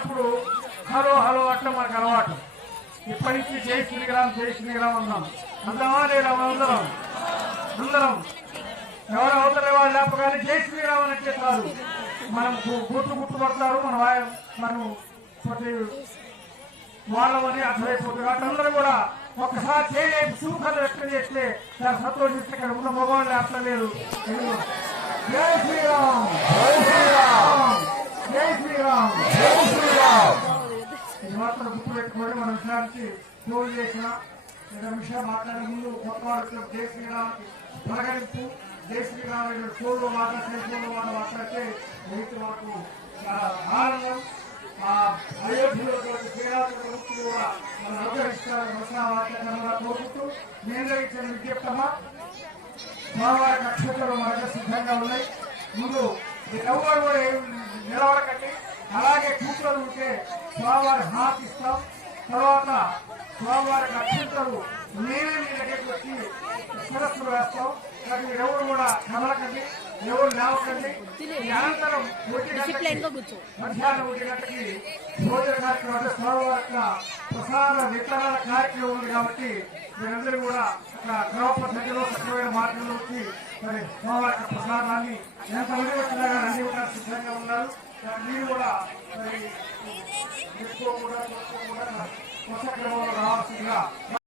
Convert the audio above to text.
చేసేటప్పుడు hello hello అంటే మనకు అలవాటు. ఇప్పటి నుంచి జై శ్రీగ్రామ్ జై శ్రీరామ్ అన్నాం. అందమా లేదా అందరం? అందరం. ఎవరు అవతలే వాళ్ళు లేపగానే జై శ్రీరామ్ అని చెప్పారు కాదు మనం గుర్తు గుర్తుపడతారు మన మనం ప్రతి వాళ్ళమని అర్థమైపోతుంది. కాబట్టి అందరూ కూడా ఒకసారి చేయలే సూఖత వ్యక్తం చేస్తే చాలా సంతోషిస్తే ఇక్కడ ఉన్న మగవాళ్ళు అర్థలేదు జై శ్రీరామ్. జై శ్రీరామ్. జై శ్రీరామ్. మాట్లాడితే ఫోన్ చేసిన లేదా నిమిషాలు మాట్లాడే ముందు కొత్త వాళ్ళకి జై శ్రీరామ్ పలకరింపు. జై శ్రీరామ్ ఫోన్లో మాట్లాడితే ఫోన్లో మాట మాట్లాడితే రైతు మాకు ఆనందం. అయోధ్యలో శ్రీరాముడు కూడా మనం అనుగ్రహిస్తారని వచ్చిన కోరుకుంటూ నేను ఇచ్చిన విజ్ఞప్తమా స్వామివారి నక్షత్రాలు మన దగ్గర సిద్ధంగా ఉన్నాయి. ముందు ఎవరు కూడా నిలబడకండి. అలాగే కూర్చొని ఉంటే స్వామివారి హాత్ ఇస్తాం. తర్వాత స్వామివారి నక్షత్రాలు నేనే మీ దగ్గరికి వచ్చి శిరస్సులు వేస్తాం. కానీ మీరు ఎవరు కూడా కదలకండి ఎవరు లేవకండి. అనంతరం మధ్యాహ్నం ఒంటి గంటకి భోజన కార్యక్రమం అంటే స్వామివారి ప్రసాద వితరణ కార్యక్రమం ఉంది కాబట్టి మీరందరూ కూడా క్రమ పద్ధతిలో సక్రమైన మార్గంలో వచ్చి మరి స్వామివారి ప్రసాదాన్ని ఎంతమంది వచ్చినా కానీ అన్ని కూడా సిద్ధంగా ఉన్నారు. కానీ కూడా మరి ఎక్కువ కూడా తక్కువ కూడా కొత్త క్రమంలో రావాల్సిందిగా